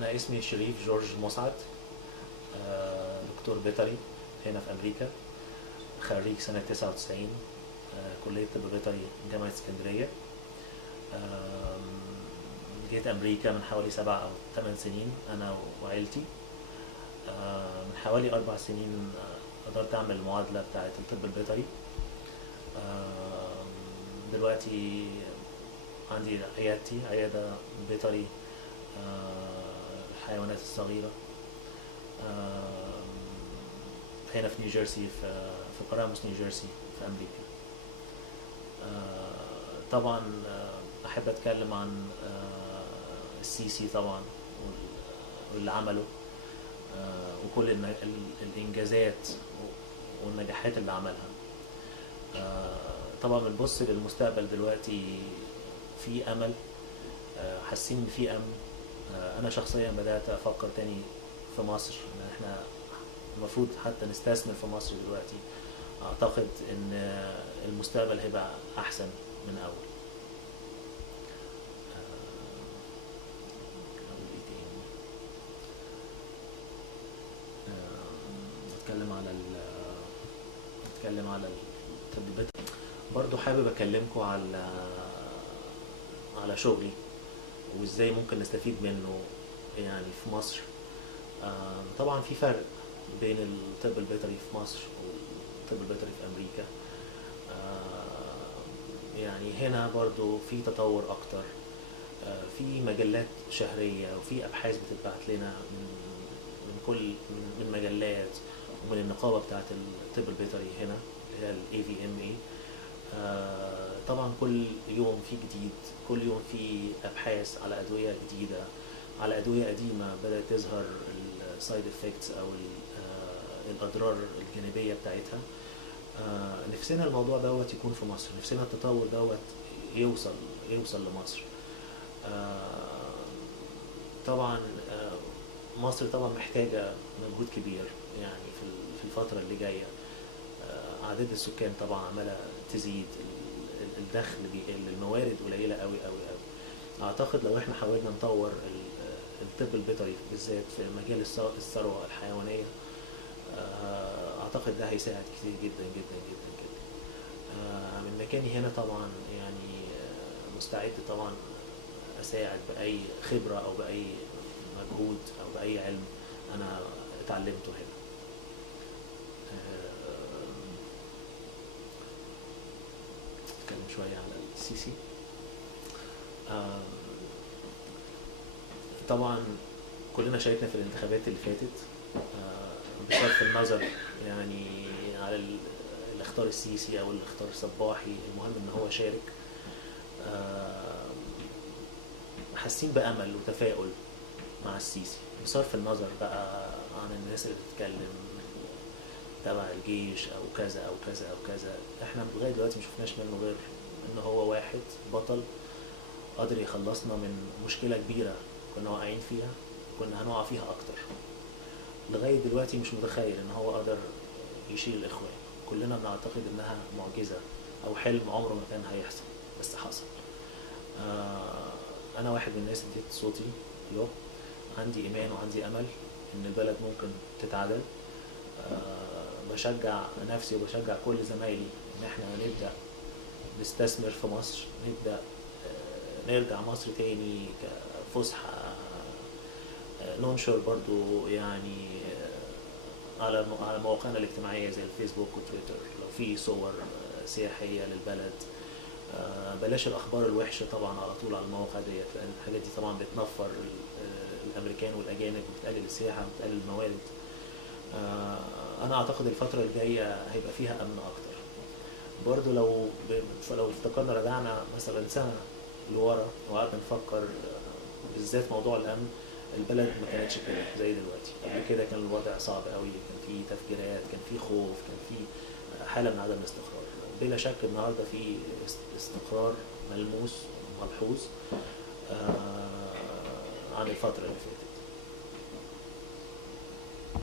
أنا اسمي شريف جورج مسعد، دكتور بيطري هنا في أمريكا، خريج سنة 99 كلية طب بيطري جامعة اسكندرية. جيت أمريكا من حوالي 7 أو 8 سنين أنا وعيلتي. من حوالي 4 سنين قدرت أعمل المعادلة بتاعة الطب البيطري. دلوقتي عندي عيادتي، عيادة بيطري الحيوانات الصغيرة هنا في نيوجيرسي، في باراموس نيوجيرسي في أمريكا. طبعا أحب أتكلم عن السيسي طبعا واللي عمله، وكل الإنجازات والنجاحات اللي عملها. طبعا بنبص للمستقبل دلوقتي في أمل، حاسين إن في أمن. أنا شخصيا بدأت أفكر تاني في مصر، إن إحنا المفروض حتى نستثمر في مصر دلوقتي. أعتقد إن المستقبل هيبقى أحسن من أول. نتكلم على الطب البيطري. برضو حابب أكلمكم على شغلي وإزاي ممكن نستفيد منه يعني في مصر. طبعا في فرق بين الطب البيطري في مصر والطب البيطري في أمريكا. يعني هنا برضو في تطور أكتر، في مجلات شهرية وفي أبحاث بتتبعت لنا من مجلات ومن النقابة بتاعت الطب البيطري هنا اللي هي ال AVMA. طبعا كل يوم في جديد، كل يوم في أبحاث على أدوية جديدة، على أدوية قديمة بدأت تظهر السايد افكتس أو الأضرار الجانبية بتاعتها. نفسنا الموضوع دوت يكون في مصر، نفسنا التطور دوت يوصل لمصر. طبعا مصر طبعا محتاجة مجهود كبير يعني في الفترة اللي جاية. عدد السكان طبعا عمالة تزيد، الدخل بيقل، الموارد قليلة قوي قوي قوي. أعتقد لو احنا حاولنا نطور الطب البيطري بالذات في مجال الثروة الحيوانية، أعتقد ده هيساعد كتير جدا جدا جدا جدا. من مكاني هنا طبعا يعني مستعد طبعا أساعد بأي خبرة أو بأي مجهود أو بأي علم أنا اتعلمته هنا. نتكلم شوية على السيسي. طبعا كلنا شاركنا في الانتخابات اللي فاتت، بصرف النظر يعني على اللي اختار السيسي أو اللي اختار صباحي، المهم إن هو شارك. حاسين بأمل وتفاؤل مع السيسي، بصرف النظر بقى عن الناس اللي بتتكلم تبع الجيش أو كذا أو كذا أو كذا. احنا لغاية دلوقتي مشوفناش منه غير إن هو واحد بطل قادر يخلصنا من مشكلة كبيرة كنا واقعين فيها، كنا هنقع فيها أكتر. لغاية دلوقتي مش متخيل إن هو قادر يشيل الإخوان. كلنا بنعتقد إنها معجزة أو حلم عمره ما كان هيحصل، بس حصل. أنا واحد من الناس اديت صوتي له، عندي إيمان وعندي أمل إن البلد ممكن تتعدل. بشجع نفسي وبشجع كل زمايلي إن إحنا نبدأ نستثمر في مصر، نبدأ نرجع مصر تاني كفسحة، ننشر برضو يعني على مواقعنا الاجتماعية زي الفيسبوك وتويتر لو في صور سياحية للبلد. بلاش الأخبار الوحشة طبعا على طول على المواقع ديت، لأن الحاجات دي طبعا بتنفر الأمريكان والأجانب وبتقلل السياحة وبتقلل الموارد. أنا أعتقد الفترة الجاية هيبقى فيها أمن أكتر. برضو لو افتكرنا رجعنا مثلا سنة لورا وقعدنا نفكر بالذات موضوع الأمن، البلد ما كانتش كده زي دلوقتي. قبل كده كان الوضع صعب قوي، كان في تفجيرات، كان في خوف، كان في حالة من عدم الاستقرار. بلا شك النهاردة في استقرار ملموس ملحوظ عن الفترة اللي فاتت.